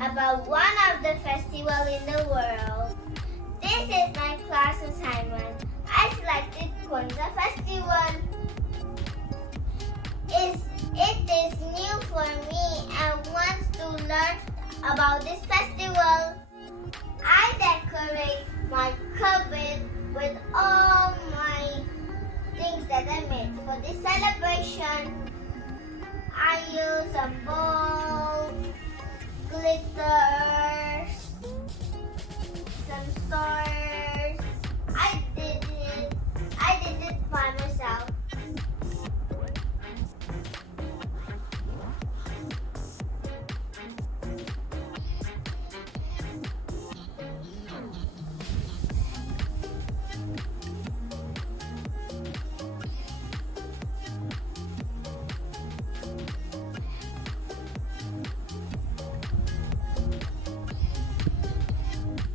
about one of the festivals in the world. This is my class assignment. I selected Kwanzaa Festival. It is new for me and wants to learn about this festival. I decorate my cupboard with all my things that I made for this celebration. I use some balls, glitters, some stars. I did it by myself.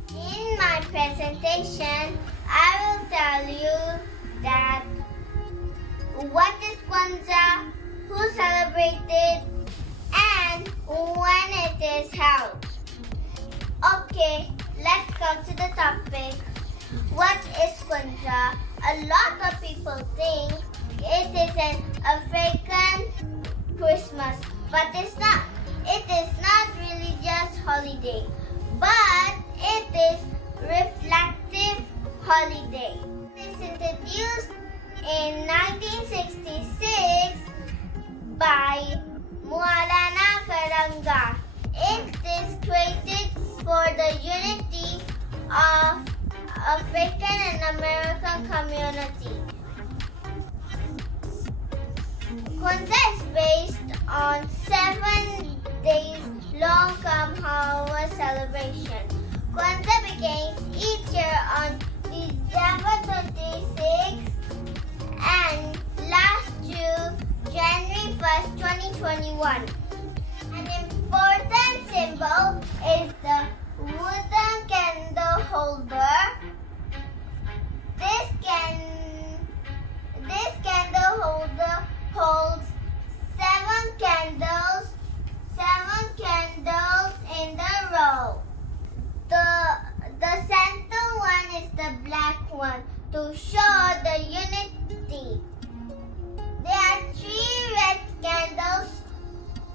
In my presentation, I will tell you that what is Kwanzaa, who celebrated, and when it is held. Okay, let's come to the topic. What is Kwanzaa? A lot of people think it is an African Christmas, but it's not. It is not really just holiday, but it is reflective holiday. It is introduced in 1966 by Kawanza. It is created for the unity of African and American community. Kwanzaa is based on 7 days long Kawanza celebration. Kwanzaa begins each year on December 26th and lasts to January 1st, 2021. An important symbol is the wooden candle holder. This candle holder holds 7 candles in the row. The center one is the black one to show the unity. There are 3 red candles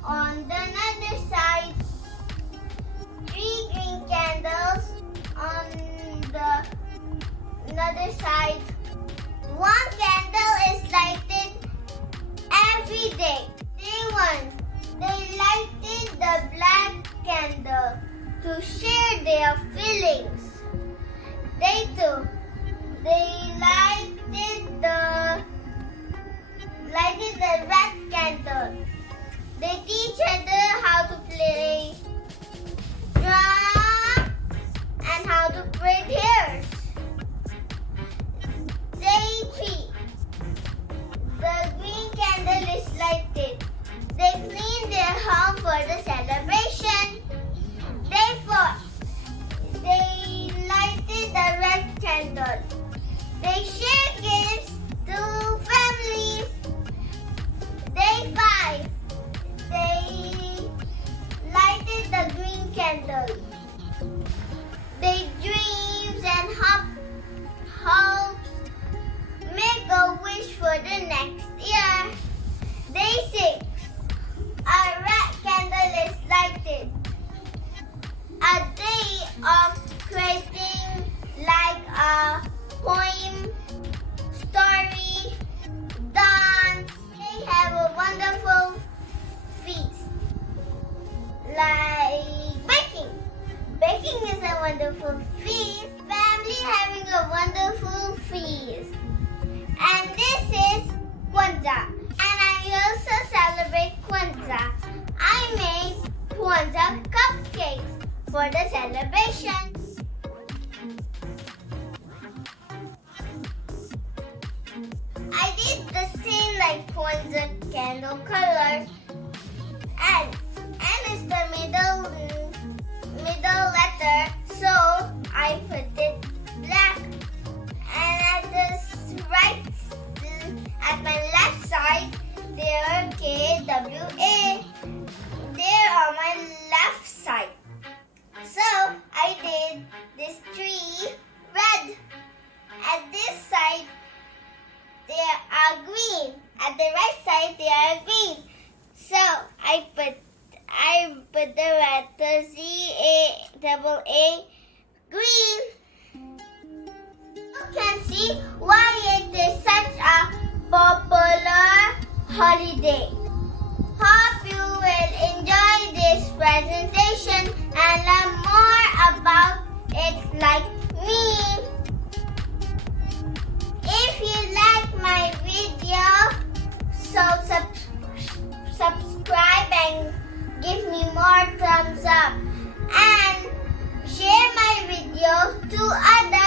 on the other side, 3 green candles on the other side. 1 candle is lighted every day. They lighted the black candle to share their feelings. They lighted the red candle. They teach other how to play drum and how to braid hairs. Day 3. The green candle is lighted. They clean their home for the celebration. Day 4. They lighted the red candle. They share gifts to families. Day 5. They lighted the green candle. They dreams and hopes make a wish for the next year. Day 6. A red candle is lighted. A day of creating like a poem, story, dance. They have a wonderful feast like baking. Baking is a wonderful feast. Family having a wonderful feast. And this is Kwanzaa. And I also celebrate Kwanzaa. I made Kwanzaa cupcakes for the celebration. I did the same like Kwanzaa candle colors, and N is the middle letter, so I put it black. And at my left side, there are KWA. There on my left side. at the right side they are green. So I put the letter ZAAA green. You can see why it is such a popular holiday. Hope you will enjoy this presentation and learn more about it like me. If you like my video, so subscribe and give me more thumbs up and share my video to others.